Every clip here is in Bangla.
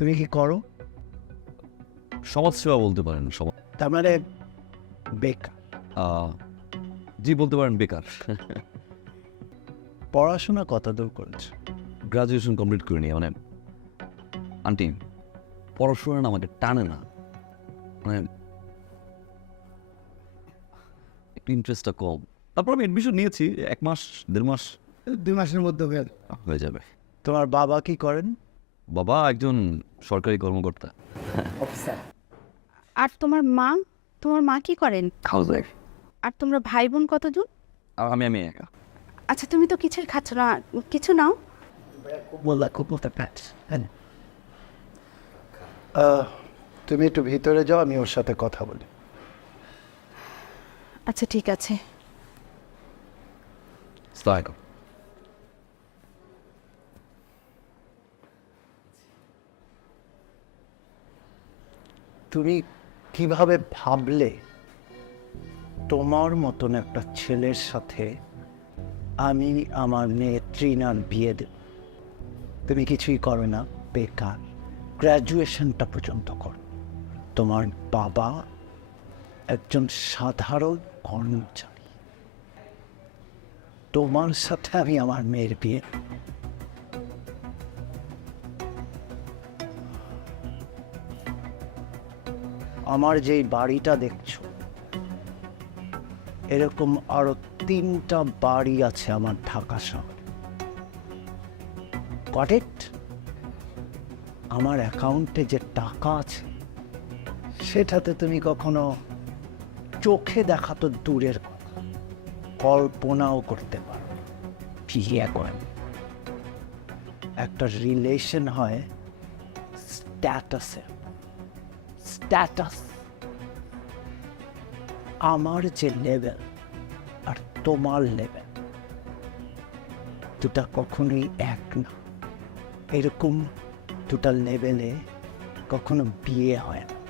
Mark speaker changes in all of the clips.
Speaker 1: তুমি কি করো?
Speaker 2: সমাজসেবা বলতে পারেন।
Speaker 1: তার মানে বেকার।
Speaker 2: জি বলতে পারেন বেকার।
Speaker 1: পড়াশোনা কত দূর করেছো?
Speaker 2: গ্রাজুয়েশন কমপ্লিট করিনি। মানে আন্টি, পড়াশোনা না আমাকে টানে না, মানে একটু ইন্টারেস্টটা কম। তারপর আমি অ্যাডমিশন নিয়েছি, 1 মাস 1.5 মাস
Speaker 1: 2 মাসের মধ্যে
Speaker 2: হয়ে যাবে।
Speaker 1: তোমার বাবা কি করেন?
Speaker 2: বাবা একজন সরকারি কর্মকর্তা।
Speaker 1: অফিসার।
Speaker 3: আর তোমার মা কি করেন?
Speaker 2: House wife.
Speaker 3: আর তোমরা ভাই বোন কতজন?
Speaker 2: আর আমি একা।
Speaker 3: আচ্ছা, তুমি তো কিছুই খাচ্ছ না, কিছু নাও।
Speaker 1: তুমি একটু ভিতরে যাও, আমি ওর সাথে কথা বলি।
Speaker 3: আচ্ছা ঠিক আছে।
Speaker 2: আসসালামু
Speaker 1: তুমি কিভাবে ভাবলে তোমার মতন একটা ছেলের সাথে আমি আমার মেয়ে ট্রিনার বিয়ে দেব? তুমি কিছুই করো না, বেকার। গ্র্যাজুয়েশনটা পর্যন্ত করো। তোমার বাবা একজন সাধারণ কর্মচারী। তোমার সাথে আমি আমার মেয়ের বিয়ে। আমার যেই বাড়িটা দেখছো, এরকম আরো 3টা বাড়ি আছে আমার ঢাকা শহরে। Got it? আমার অ্যাকাউন্টে যে টাকা আছে সেটাতে তুমি কখনো চোখে দেখা তো দূরের কথা, কল্পনাও করতে পারো। বিয়ে করেন, একটা রিলেশন হয় স্ট্যাটাসে। স্ট্যাটাস। আমার যে লেভেল আর তোমার লেভেল দুটা কখনোই এক না। এরকম দুটা লেভেলে কখনো বিয়ে হয় না।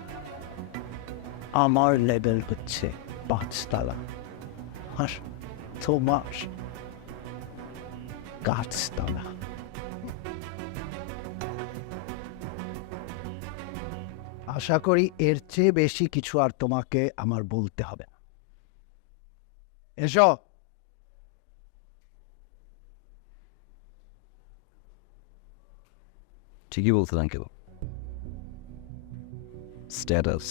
Speaker 1: আমার লেভেল হচ্ছে 5 তলা, আর তোমার 5 তলা। আশা করি এর চেয়ে বেশি কিছু আর তোমাকে আমার বলতে হবে না। এসো।
Speaker 2: ঠিকই বলছেন আঙ্কেল। স্ট্যাটাস,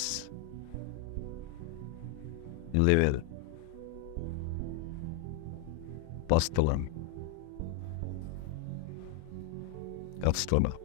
Speaker 2: লেভেল, 5 তলা, 5 তলা।